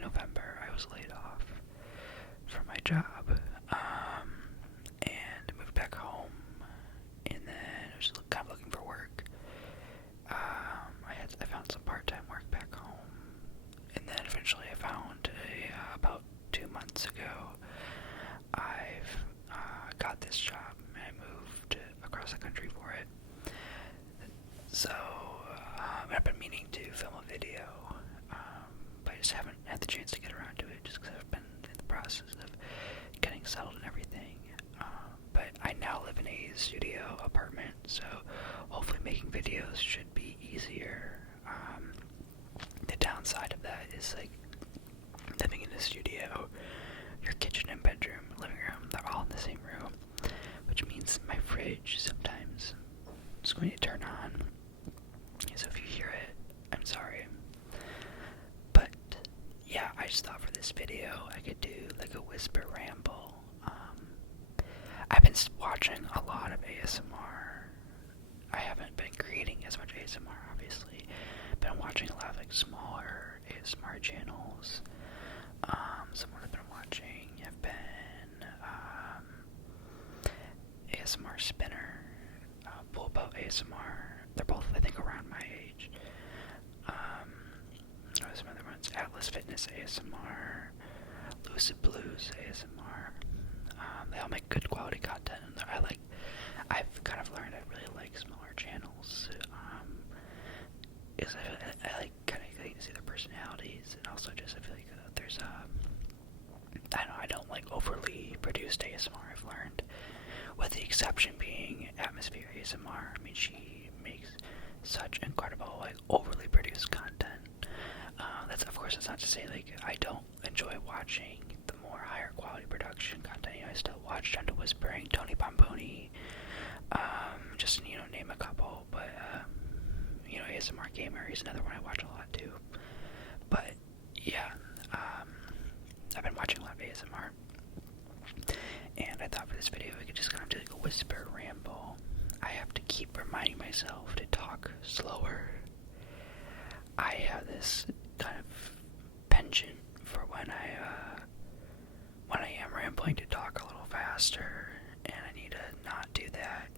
in November, I was laid off from my job, and moved back home, and then I was kind of looking for work. I found some part-time work back home, and then eventually I found about 2 months ago, I've got this job, and I moved across the country for it. So, I've been meaning to film a video, but I just haven't had the chance to get around to it, just because I've been in the process of getting settled and everything. But I now live in a studio apartment, so hopefully making videos should be easier. The downside of that is, like, living in a studio, your kitchen and bedroom, living room, they're all in the same room, which means my fridge sometimes is going to turn on. So if you hear it, I'm sorry. But yeah, I just thought for this video I could do like a whisper ramble. I've been watching a lot of ASMR. I haven't been creating as much ASMR, obviously. Been watching a lot of like smaller ASMR channels. Some I've been watching have been ASMR Spinner, Bulbo ASMR. They're both, I think, around my age. Some other ones: Atlas Fitness ASMR, Lucid Blues ASMR. They all make good quality content, and I've kind of learned I really like smaller channels. Is I like kind of getting to see their personalities, and also just I feel like there's I don't like overly produced ASMR. I've learned, with the exception being Atmosphere ASMR. I mean, she makes such incredible, like, overly produced content. That's not to say, like, I don't enjoy watching the more higher quality production content. I still watch Gentle Whispering, Tony Bomboni, just to, name a couple. But, ASMR Gamer is another one I watch a lot too. But, yeah, I've been watching a lot of ASMR. And I thought for this video I could just kind of do like a whisper ramble. I have to keep reminding myself to talk slower. I have this kind of penchant for when I am rambling to talk a little faster, and I need to not do that,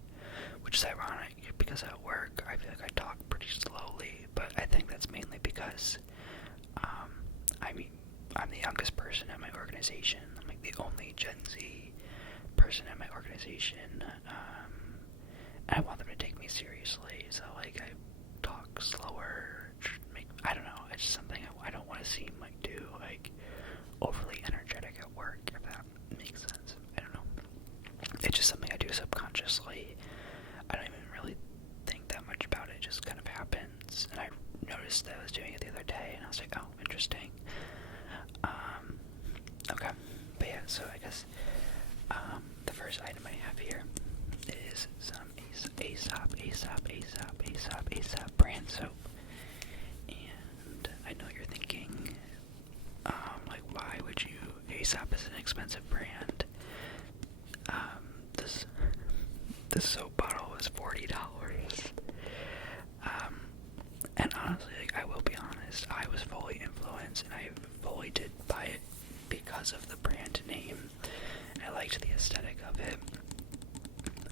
which is ironic because at work I feel like I talk pretty slowly, but I think that's mainly because I'm the youngest person at my organization. I'm like the only Gen Z person at my organization, and I want them to take me seriously, so like I talk slower. I don't know, it's just something I don't want to seem like too like overly energetic at work, if that makes sense. I don't know. It's just something I do subconsciously. I don't even really think that much about it. It just kind of happens. And I noticed that I was doing it the other day, and I was like, oh, interesting. Okay. But yeah, so I guess the first item I have here is some Aesop brand soap. And I know you're thinking, like, why would you? Aesop is an expensive brand. This soap bottle was $40. And honestly, like, I will be honest, I was fully influenced, and I fully did buy it because of the brand name. And I liked the aesthetic of it.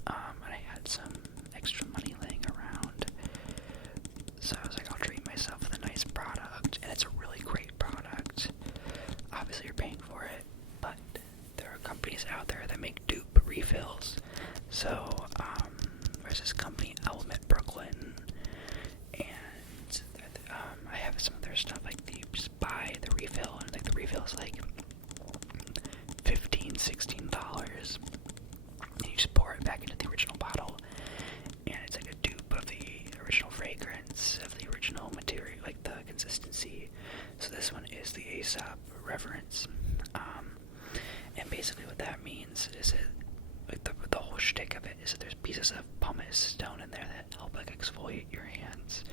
And I had some extra money laying around, so I was like, I'll treat myself with a nice product, and it's a really great product. Obviously, you're paying for it, but there are companies out there that make dupe refills. So, there's this company, Element Brooklyn, and I have some of their stuff, like, you just buy the refill, and like the refill is like $15, $16, and you just pour it back into the original bottle, and it's like a dupe of the original fragrance, of the original material, like the consistency. So this one is the Aesop Reverence, and basically what that means is that, like, the whole shtick of it is that there's pieces of pumice stone in there that help, like, exfoliate your hands.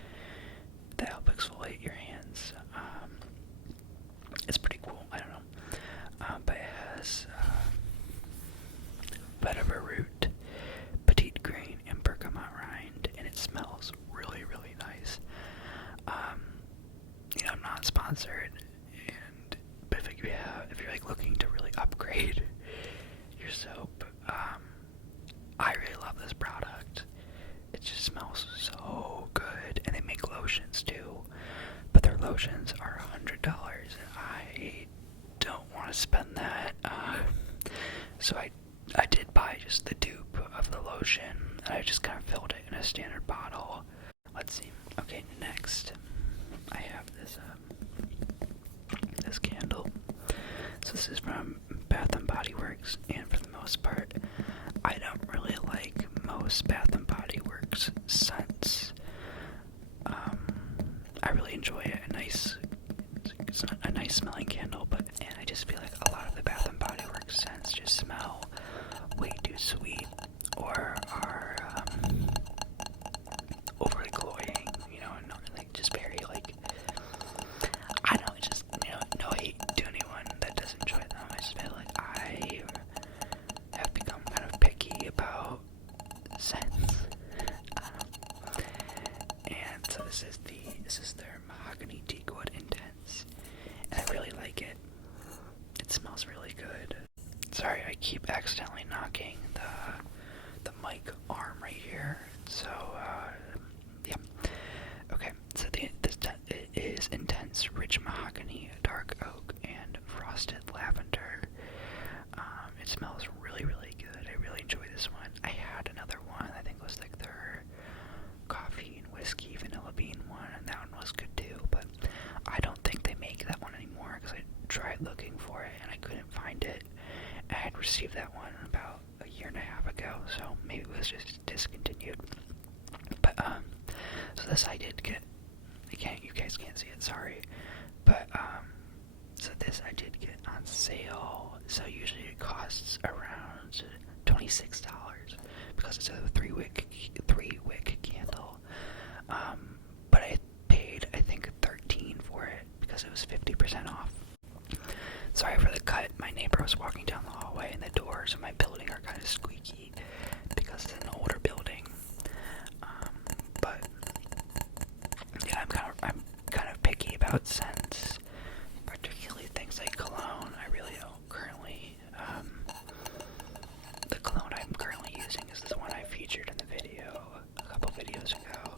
It's pretty cool. I don't know. But it has vetiver root, petite grain, and bergamot rind, and it smells really, really nice. I'm not sponsored, and lotions are $100, and I don't want to spend that. So I did buy just the dupe of the lotion, and I just kind of filled it in a standard bottle. Let's see. Okay, next I have this candle. So this is from Bath and Body Works, and for the most part, I don't really like most Bath and Body Works scents. I really enjoy it. It's not a nice smelling candle, and I just feel like a lot of the Bath and Body Works scents just smell way too sweet or are overly cloying, and not like just very like, I don't know, it's just, no hate to anyone that does enjoy them. I just feel like I have become kind of picky about scents. And so this is their Mahogany Teakwood Intense, and I really like it. It smells really good. Sorry, I keep accidentally knocking the mic arm right here. So yeah. Okay, so this is Intense Rich Mahogany, Dark Oak, and Frosted Lavender. It smells really, really good. I really enjoy this one. I had another one, I think it was like their coffee and whiskey vanilla bean one, and that one was good too, but I don't think they make that one anymore because I tried looking for it and I couldn't find it. I had received that one about a year and a half ago, so maybe it was just discontinued. But so this I did get. You guys can't see it, sorry. But so this I did get on sale. So usually it costs around $26 because it's a three wick candle. But I paid, I think, $13 for it because it was 50% off. Sorry for the cut. My neighbor was walking down the hallway, and the doors of my building are kind of squeaky because it's an older building. But yeah, I'm kind of picky about scents, particularly things like cologne. I really don't currently. The cologne I'm currently using is the one I featured in the video a couple videos ago.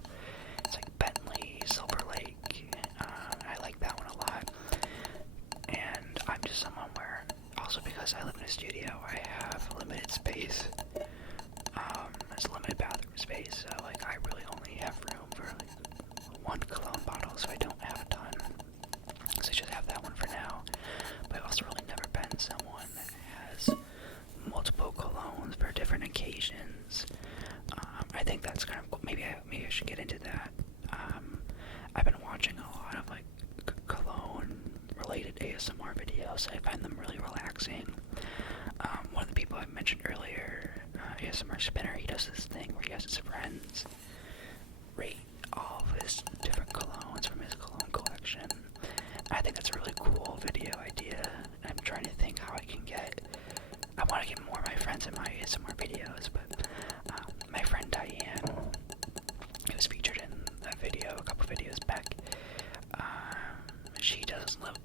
It's like Bentley Silver Lake. I like that one a lot. And I'm just someone where, also because I live in a studio, I have limited space. It's limited bathroom space, so like I really only have room for like one cologne bottle, so I don't have a ton. So I just have that one for now. But I've also really never been someone that has multiple colognes for different occasions. I think that's kind of cool. Maybe I should get into that. I've been watching a lot of like cologne related ASMR videos. I find them really relaxing. One of the people I mentioned earlier, ASMR Spinner, he does this thing where he has his friends rate all of his different colognes from his cologne collection. I think that's a really cool video idea. I'm trying to think how I want to get more of my friends in my ASMR videos, but my friend Diane, who was featured in that video a couple videos back,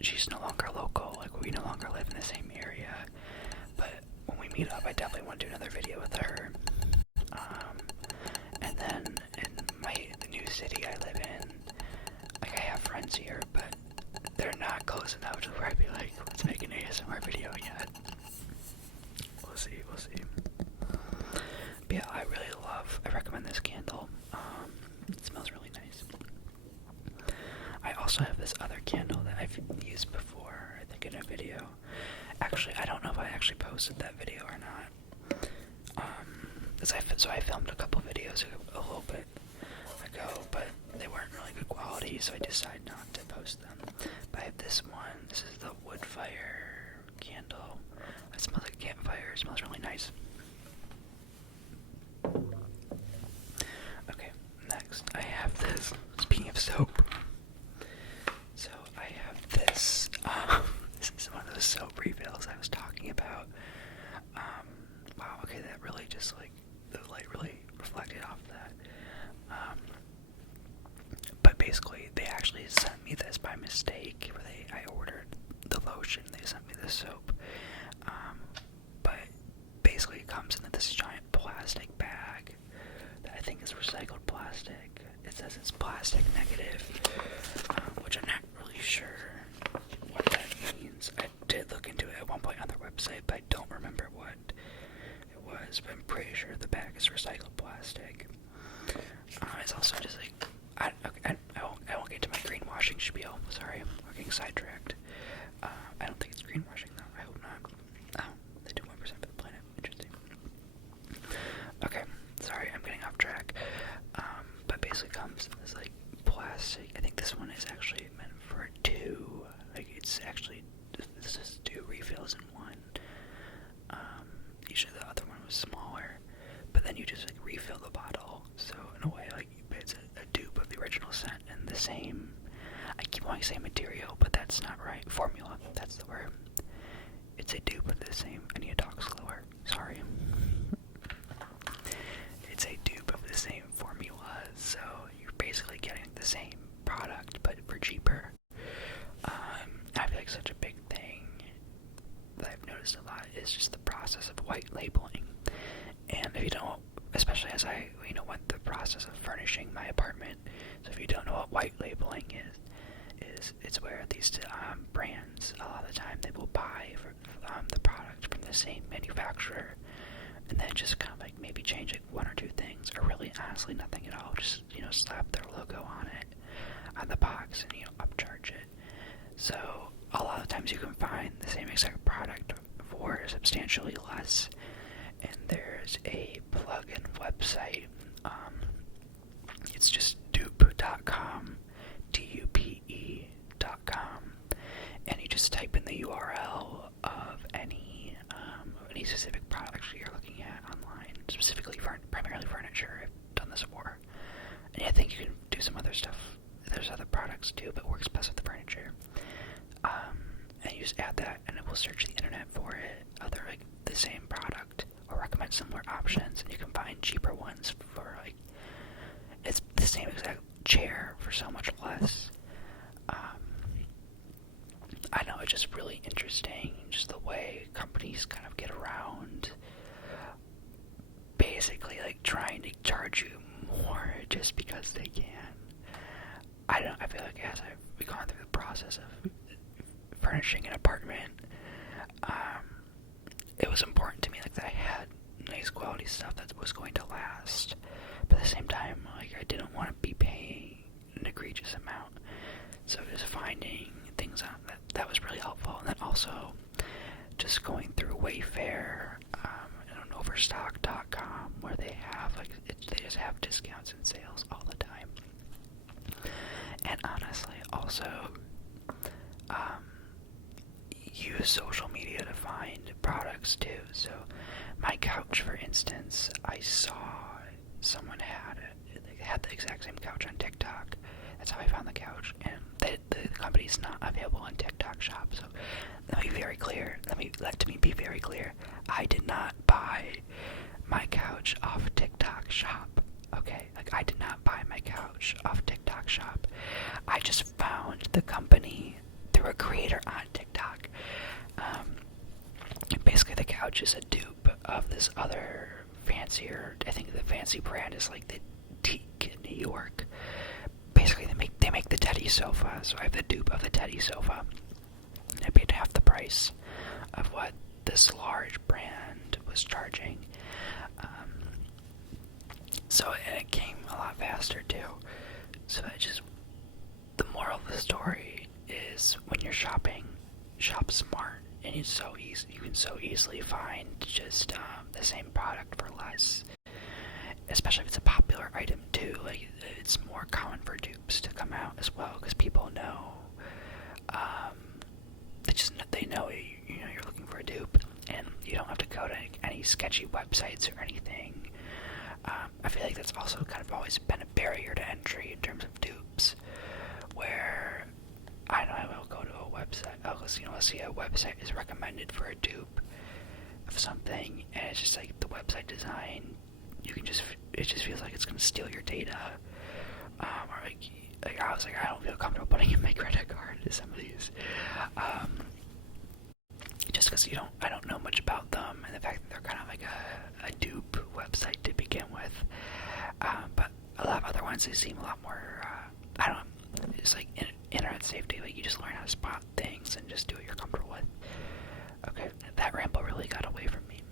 she's no longer local, like we no longer live in the same area, but when we meet up, I definitely want to do another video with her. And then in the new city I live in, like I have friends here, but they're not close enough to where I'd be like, let's make an ASMR video yet. We'll see. But yeah, I recommend this candle. It smells really nice. I also have this other candle that I've used before, I think in a video. Actually, I don't know if I actually posted that video or not. So I filmed a couple videos a little bit ago, but they weren't really good quality, so I decided not to post them. But I have this one. This is the wood fire candle. It smells like campfire. It smells really nice. Okay, next I have this. Speaking of soap, so I have this. This is one of those soap refills I was talking about. Wow. Okay, that really just like the light really reflected off that. But basically, they actually sent me this by mistake. I ordered the lotion. They sent me the soap. But basically, it comes in this giant plastic bag that I think is recycled plastic. It says it's plastic negative, which I'm not really keep wanting to say material, but that's not right. Formula, that's the word. It's a dupe of the same. I need to talk slower. Sorry. It's a dupe of the same formula, so you're basically getting the same product, but for cheaper. I feel like such a big thing that I've noticed a lot is just the process of white labeling. And if you don't, especially as I, went through the process of furnishing my apartment, so if you don't know what white labeling is it's where these brands, a lot of the time, they will buy the product from the same manufacturer, and then just kind of like maybe change like one or two things, or really honestly nothing at all. Just slap their logo on it, on the box, and upcharge it. So a lot of times you can find the same exact product for substantially less. And there's a plugin website. It's just dupe.com, dupe.com, and you just type in the URL of any specific product you're looking at online, specifically for primarily furniture. I've done this before, and I think you can do some other stuff. There's other products too, but it works best with the furniture. And you just add that, and it will search the internet for it, other like the same product, or recommend similar options, and you can find cheaper ones for like it's the same exact chair for so much less. I know it's just really interesting, just the way companies kind of get around basically like trying to charge you more just because they can. I feel like as I've gone through the process of furnishing an apartment, it was important to me like that I had nice quality stuff that was going to last, but at the same time, like I didn't want to be paying an egregious amount. So just finding things that was really helpful, and then also just going through Wayfair and on Overstock.com, where they have they just have discounts and sales all the time. And honestly, also use social media to find products too. So my couch, for instance, I saw someone had the exact same couch on TikTok. That's how I found the couch, and the company's not available on TikTok Shop. So let me be very clear. Let me be very clear. I did not buy my couch off TikTok Shop. Okay, like I did not buy my couch off TikTok Shop. I just found the company through a creator on TikTok. Basically, the couch is a dupe of this other fancier. I think the fancy brand is like the Teak in New York. Basically, they make the Teddy sofa. So I have the dupe of the Teddy sofa. I paid half the price of what this large brand was charging. So it came a lot faster too. So the moral of the story is when you're shopping, shop smart, and it's so easy. You can so easily find just the same product for less. Especially if it's a popular item too. Like it's more common for dupes to come out as well because people know. They know you're looking for a dupe, and you don't have to go to any sketchy websites or anything. I feel like that's also kind of always been a barrier to entry in terms of dupes, where I will go to a website. Let's see, a website is recommended for a dupe of something, and it's just like the website design. It just feels like it's gonna steal your data. Or like I was like, I don't feel comfortable putting in my credit card to some of these. Just because I don't know much about them, and the fact that they're kind of like a dupe website to begin with. But a lot of other ones, they seem a lot more, it's like internet safety, like you just learn how to spot things and just do what you're comfortable with. Okay, that ramble really got away from me.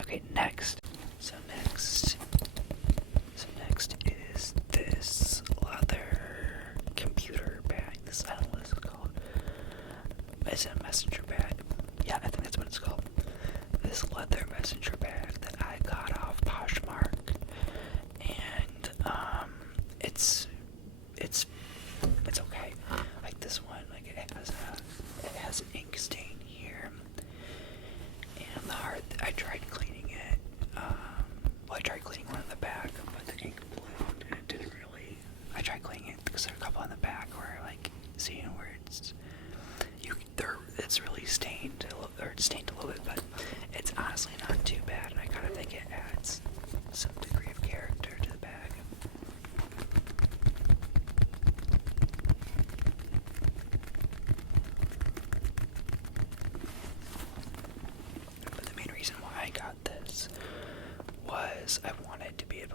Okay, next. So next is this leather computer bag. I don't know what it's called. Is it a messenger bag? Yeah, I think that's what it's called. This leather messenger bag that I got off Poshmark, and it's okay. Like this one, like it has an ink stain here, and I tried cleaning it. I tried cleaning one in the back, but the ink bloomed, and it didn't really. I tried cleaning it because there are a couple in the back where, like, see,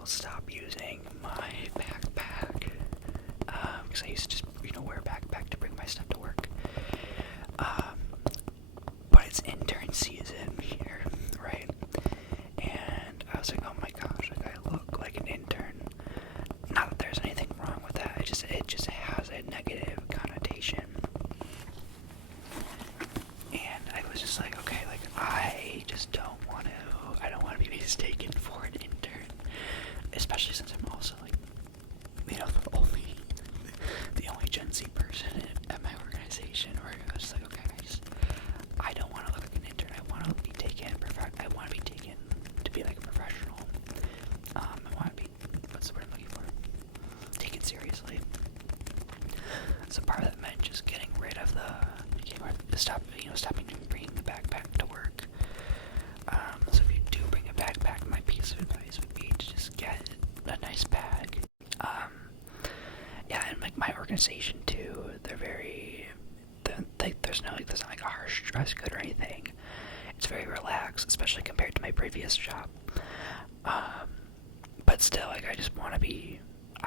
stop using my backpack, because I used to just, wear a backpack to bring my stuff to work. But it's intern season here, right? And I was like, oh my gosh, like I look like an intern. Not that there's anything wrong with that, it just has a negative connotation. And I was just like, okay, like I just don't want to be mistaken for an intern, especially since I'm also like, the only Gen Z person at my organization. Where I was just like, okay, I don't want to look like an intern. I want to be taken to be like a professional. I want to be, what's the word I'm looking for? Taken seriously. So part of that meant just getting rid of stopping bringing the backpack to work. So if you do bring a backpack, my piece of advice would be to just get a nice bag. Yeah, and like my organization too, there's not like a harsh dress code or anything. It's very relaxed, especially compared to my previous job. But still, like I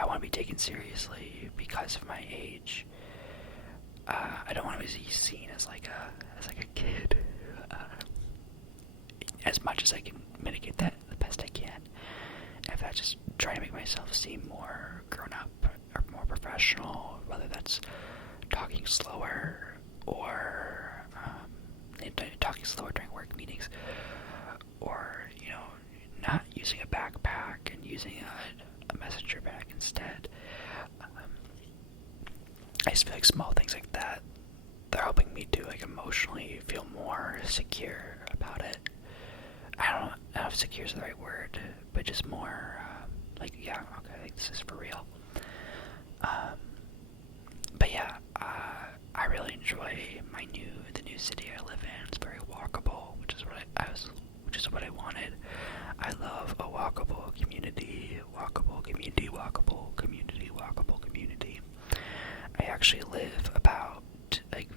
want to be taken seriously because of my age. I don't want to be seen as like a kid. As much as I can mitigate that the best I can. And if that's just trying to make myself seem more grown up or more professional, whether that's talking slower or talking slower during work meetings, or not using a backpack and using a messenger bag instead. I just feel like small things like that, they're helping me to like emotionally feel more secure about it. I don't know if secure is the right word, but just more like, yeah, okay, like this is for real. But yeah, I really enjoy the new city I live in. It's very walkable, which is what I wanted. I love a walkable community. I actually live about like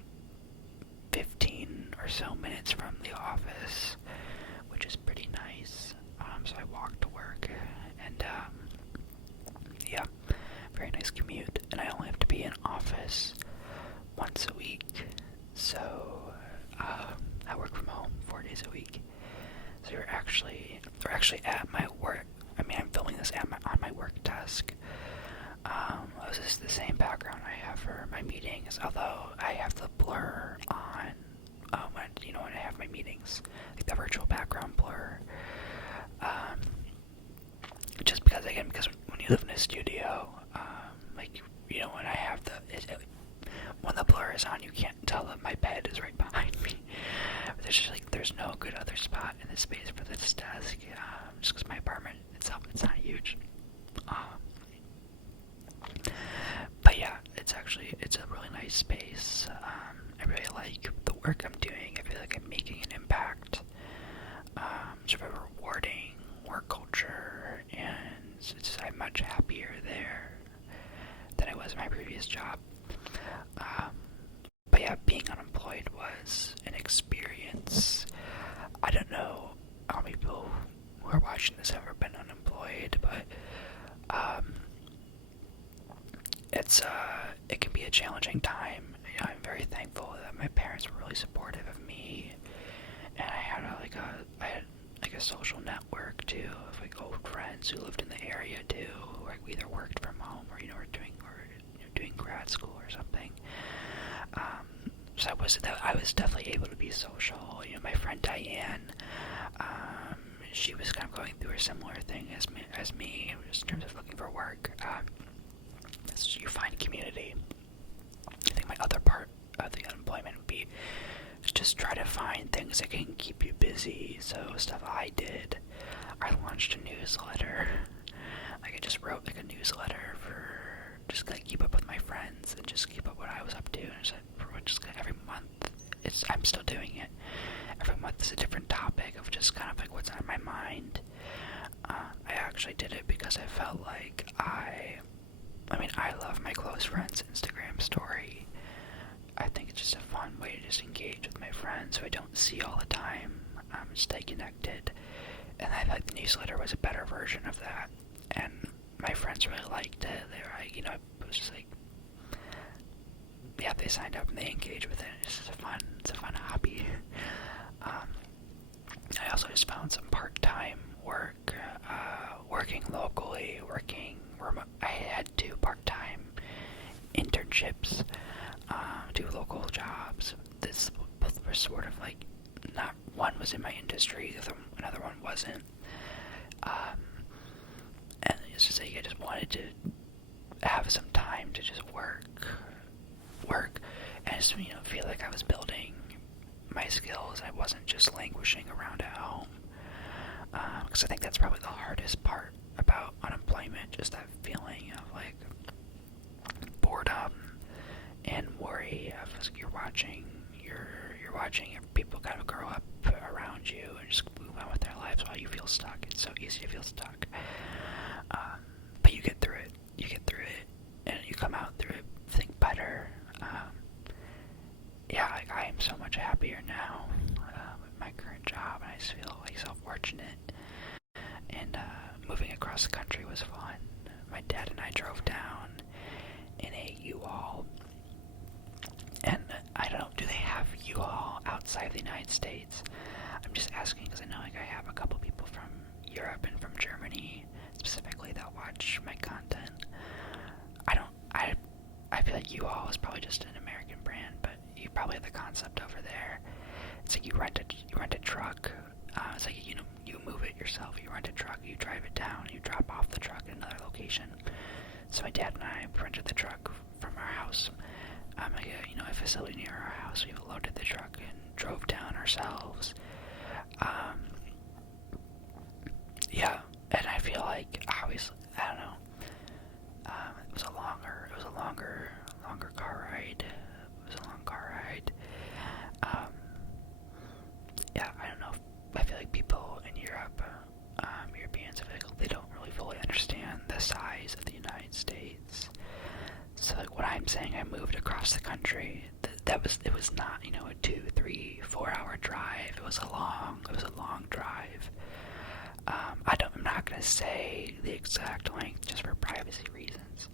15 or so minutes from the office, which is pretty nice. So I walk to work, and yeah, very nice commute. And I only have to be in office once a week, so I work from home 4 days a week. So they're actually at my work. I mean, I'm filming this on my work desk. This is the same background I have for my meetings, although I have the blur on when I have my meetings, like the virtual background blur. Just because when you live in a studio, when I have when the blur is on, you can't tell that my bed is right behind me. There's no good other spot in this space for this desk, just because my apartment itself, it's not huge. But yeah, it's a really nice space. I really like the work I'm doing. I feel like I'm making an impact. It's a very rewarding work culture, and I'm much happier there than I was in my previous job. But yeah, being unemployed was an experience. I don't know how many people who are watching this have ever been unemployed, but it can be a challenging time. I'm very thankful that my parents were really supportive of me, and I had a social network too of like old friends who lived in the area too, who like either worked from home or doing grad school or something. So I was definitely able to be social. My friend Diane, she was kind of going through a similar thing as me, just in terms of looking for work. So you find community. I think my other part of the unemployment would be just try to find things that can keep you busy. So stuff I did, I launched a newsletter. Like I just wrote like a newsletter for just like keep up with my friends and just keep up what I was up to. And just every month, I'm still doing it. Every month is a different topic of just kind of like what's on my mind. I actually did it because I felt like I love my close friends' Instagram story. I think it's just a fun way to just engage with my friends who I don't see all the time, stay connected, and I feel like the newsletter was a better version of that. and my friends really liked it. They were like, it was just like, yeah, they signed up and they engaged with it. It's just it's a fun hobby. I also just found some part-time work, working locally, working remote. I had 2 part-time internships, 2 local jobs. This both were sort of like, not one was in my industry, another one wasn't. And it's just like I just wanted to have some time to just work, and just feel like I was building my skills. I wasn't just languishing around at home, because I think that's probably the hardest part about unemployment, just that feeling of like boredom and worry of you're watching people kind of grow up around you and just move on with their lives while you feel stuck. It's so easy to feel stuck, but you get through it. And you come out through it, think better. I am so much happier now with my current job, and I just feel like so fortunate. And moving across the country was fun. My dad and I drove down in a UHaul, and I don't know, do they have UHaul outside the United States? I'm just asking because I know I have a couple people from Europe and from Germany specifically that watch my content. I feel like UHaul is probably just an American brand, but you probably have the concept over there. It's like you rent a truck. It's like you move it yourself. You rent a truck, you drive it down, you drop off the truck in another location. So my dad and I rented the truck from our house. A facility near our house. We loaded the truck and drove down ourselves. And I feel like obviously, I don't know. It was a longer car ride. It was a long car ride. I don't know. I feel like people in Europe, Europeans, I feel like they don't really fully understand the size of the United States. So like when I'm saying I moved across the country, it was not a 2, 3, 4 hour drive. It was a long drive. I'm not gonna say the exact length just for privacy reasons.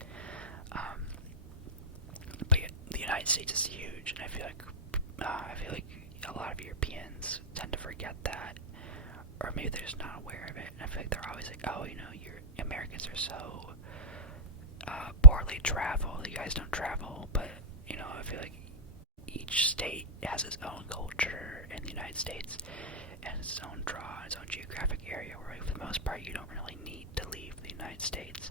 But the United States is huge, and I feel like a lot of Europeans tend to forget that, or maybe they're just not aware of it. And I feel like they're always like, oh, Americans are so poorly traveled. You guys don't travel, but I feel like each state has its own culture in the United States and its own draw, its own geographic area, where for the most part you don't really need to leave the United States.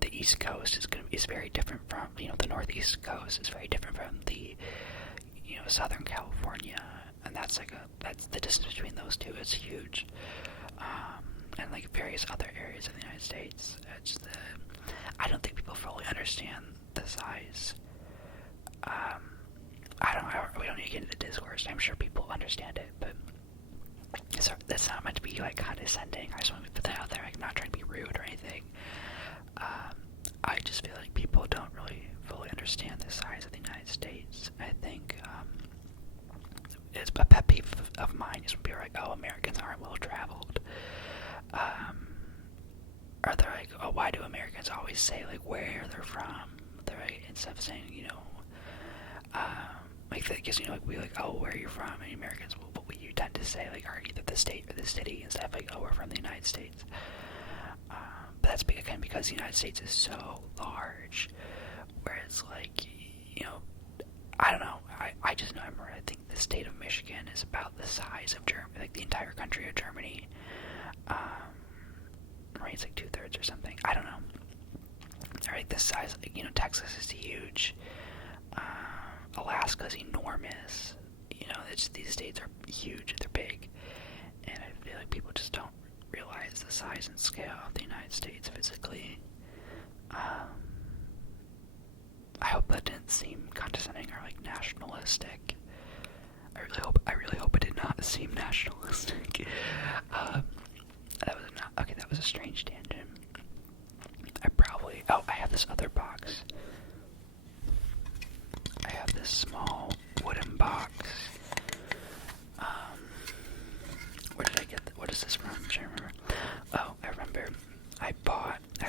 The East Coast is very different from the Northeast Coast is very different from the Southern California, and that's the distance between those two is huge. And like various other areas of the United States, I don't think people fully understand the size. We don't need to get into the discourse. I'm sure people understand it, but that's not meant to be like condescending. I just want to put that out there. I'm not trying to be rude or anything. I just feel like people don't really fully understand the size of the United States. I think it's a pet peeve of mine is when people are like, oh, Americans aren't well traveled. Or they're like, oh, why do Americans always say like where they're from? They're like, instead of saying, like that, because we like, oh, where are you from? And Americans, what we tend to say like are either the state or the city instead of like, oh, we're from the United States. But that's again because the United States is so large, where it's like, I don't know. I just remember I think the state of Michigan is about the size of Germany, like the entire country of Germany. Right, it's like 2/3 or something. I don't know. Or like this size, Texas is huge. Alaska's enormous. These states are huge. They're big, and I feel like people just don't realize the size and scale of the United States physically. I hope that didn't seem condescending or like nationalistic. I really hope it did not seem nationalistic. That was a strange tangent. I have this other box. I have this small wooden box.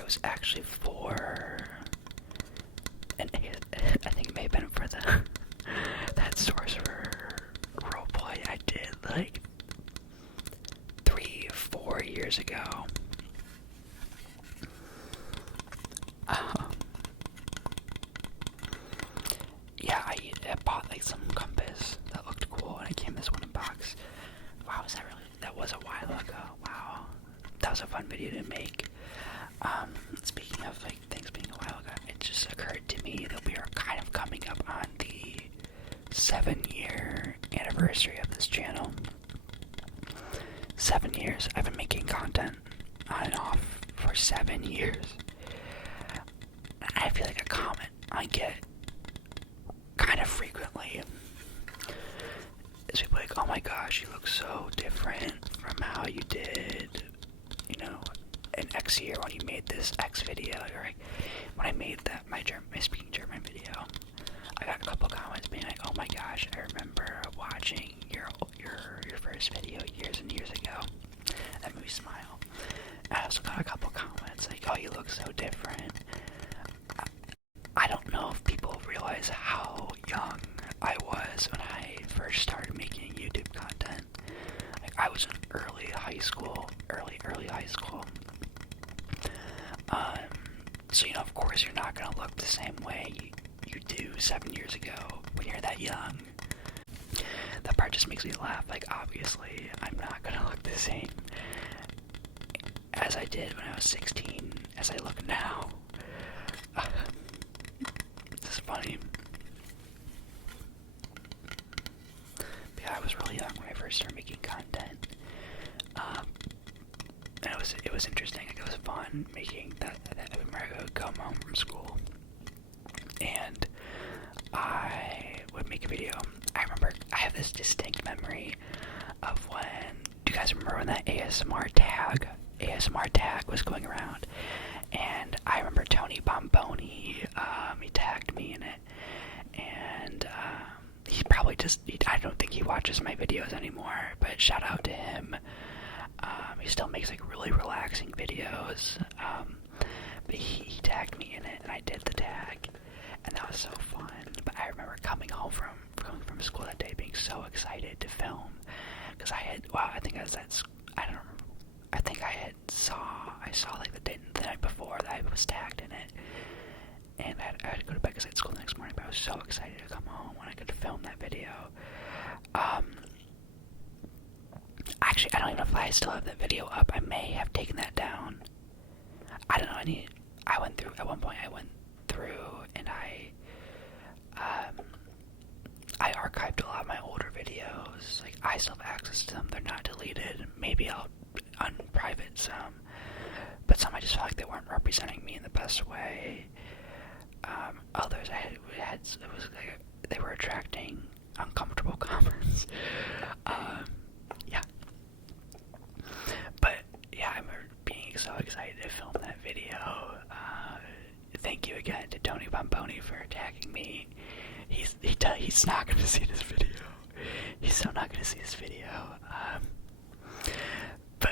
was actually for, and I think it may have been for that sorcerer roleplay I did like 3-4 years ago. Yeah, I bought like some compass that looked cool, and it came in this wooden box. Wow, that was a while ago. Wow, that was a fun video to make. Speaking of like things being a while ago, it just occurred to me that we are kind of coming up on the 7-year anniversary of this channel. 7 years. I've been making content on and off for 7 years. I feel like a comment I get kind of frequently is people like, oh my gosh, you look so different from how you did, an X year when you made this X video, or when I made that my speaking German video. I got a couple comments being like, oh my gosh, I remember watching your first video years and years ago. That made me smile. And I also got a couple comments like, oh, you look so different. I don't know if people realize how young I was when I first started making YouTube content. Like, I was in early high school. So, of course you're not gonna look the same way you do 7 years ago when you're that young. That part just makes me laugh. Like, obviously, I'm not gonna look the same as I did when I was 16 as I look now. It's funny. But yeah, I was really young when I first started making content. And it was interesting. Like, it was fun making that whenever I would come home from school, and I would make a video. I remember I have this distinct memory of when. Do you guys remember when that ASMR tag was going around? And I remember Tony Bomboni, he tagged me in it, and he probably I don't think he watches my videos anymore, but shout out to him. He still makes like really relaxing videos, but he tagged me in it, and I did the tag, and that was so fun. But I remember coming home from school that day being so excited to film, because I think I was I don't remember. I think I saw like the night before that I was tagged in it, and I had to go to bed because I had school the next morning, but I was so excited to come home when I could film that video. Actually, I don't even know if I still have that video up. I may have taken that down. I don't know. At one point I went through and I archived a lot of my older videos. Like, I still have access to them. They're not deleted. Maybe I'll unprivate some, but some I just felt like they weren't representing me in the best way. Others it was like they were attracting uncomfortable comments. Yeah. But yeah, I remember being so excited to film that video. Thank you again to Tony Bomboni for tagging me. He's not going to see this video. He's so not going to see this video. But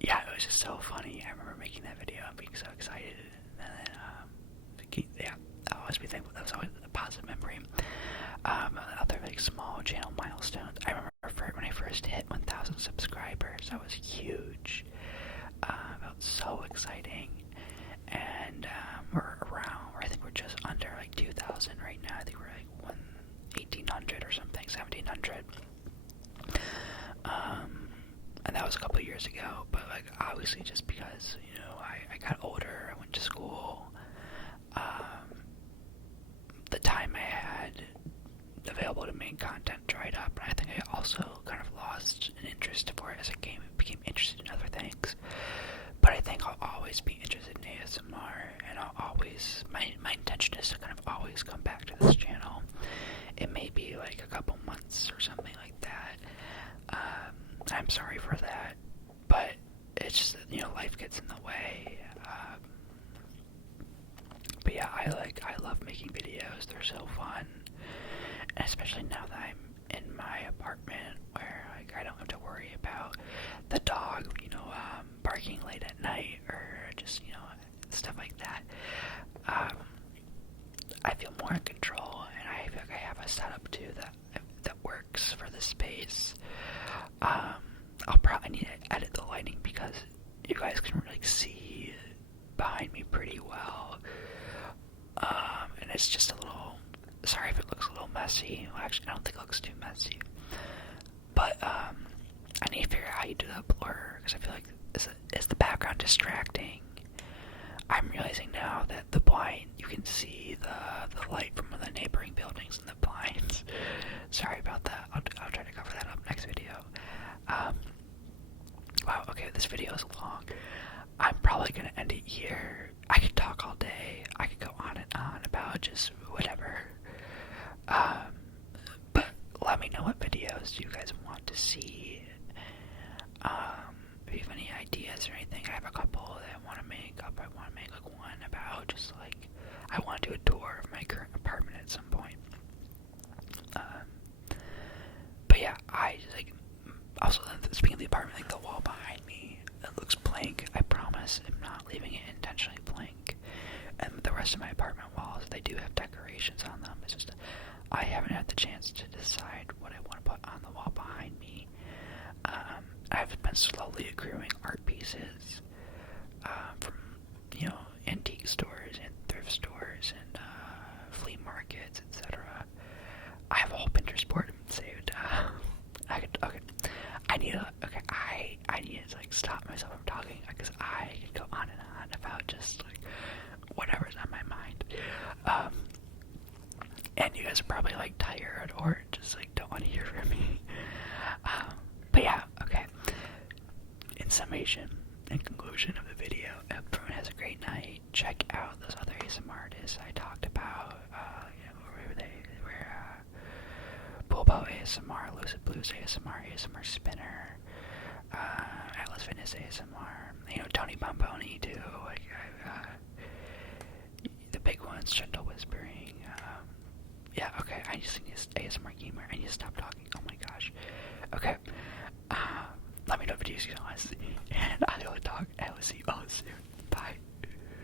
yeah, it was just so funny. I remember making that video and being so excited. And then, yeah, I'll always be thankful. That was always a positive memory. Other like small channel milestones. I remember when I first hit 1,000 subscribers. That was huge. Felt so exciting. And I think we're just under like 2,000 right now. I think we're like 1,800 or something, 1,700. And that was a couple of years ago. But like, obviously, just because I got older, I went to school. The time I had available to make content dried up, and I think I also kind of lost an interest for it as I became interested in other things. But I think I'll always be interested in ASMR, and I'll always, my intention is to kind of always come back to this channel. It may be like a couple months or something like that. I'm sorry for that, but it's just that, life gets in the way. But yeah, I love making videos. They're so fun. And especially now that I'm in my apartment where I don't have to worry about the dog, barking late at night, or just, is just a little, sorry if it looks a little messy. Well, actually, I don't think it looks too messy. But, I need to figure out how you do that blur, because I feel like, is the background distracting? I'm realizing now that the blind, you can see the light from the neighboring buildings and the blinds. Sorry about that. I'll try to cover that up next video. Wow, okay, this video is long. I'm probably going to end it here. I could talk all day. I could go on and on about just whatever. But let me know what videos you guys want to see. If you have any ideas or anything, I have a couple that I want to make up. I want to make like one about just like, I want to do a tour of my current apartment at some point. But yeah, also speaking of the apartment, like the wall behind me, it looks blank. I promise I'm not leaving it intentionally blank. And the rest of my apartment walls, they do have decorations on them. It's just, I haven't had the chance to decide what I want to put on the wall behind me. I've been slowly accruing art pieces from, antique stores and thrift stores and flea markets, etc. I have a whole Pinterest board saved. I need to like stop myself from talking because I could go on and on about just like whatever's on my mind. And you guys are probably like tired or just like don't want to hear from me. But yeah, okay. In summation and conclusion of the video, everyone has a great night. Check out those other ASMR artists I talked about. They were Bobo ASMR, Lucid Blues ASMR, ASMR Spinner, Atlas Fitness ASMR, Tony Bomboni too. The big ones, Gentle Whispering. Yeah, okay. I just need ASMR Gamer. I need to stop talking. Oh my gosh. Okay. Let me know if videos you want to see, and I will see you all soon.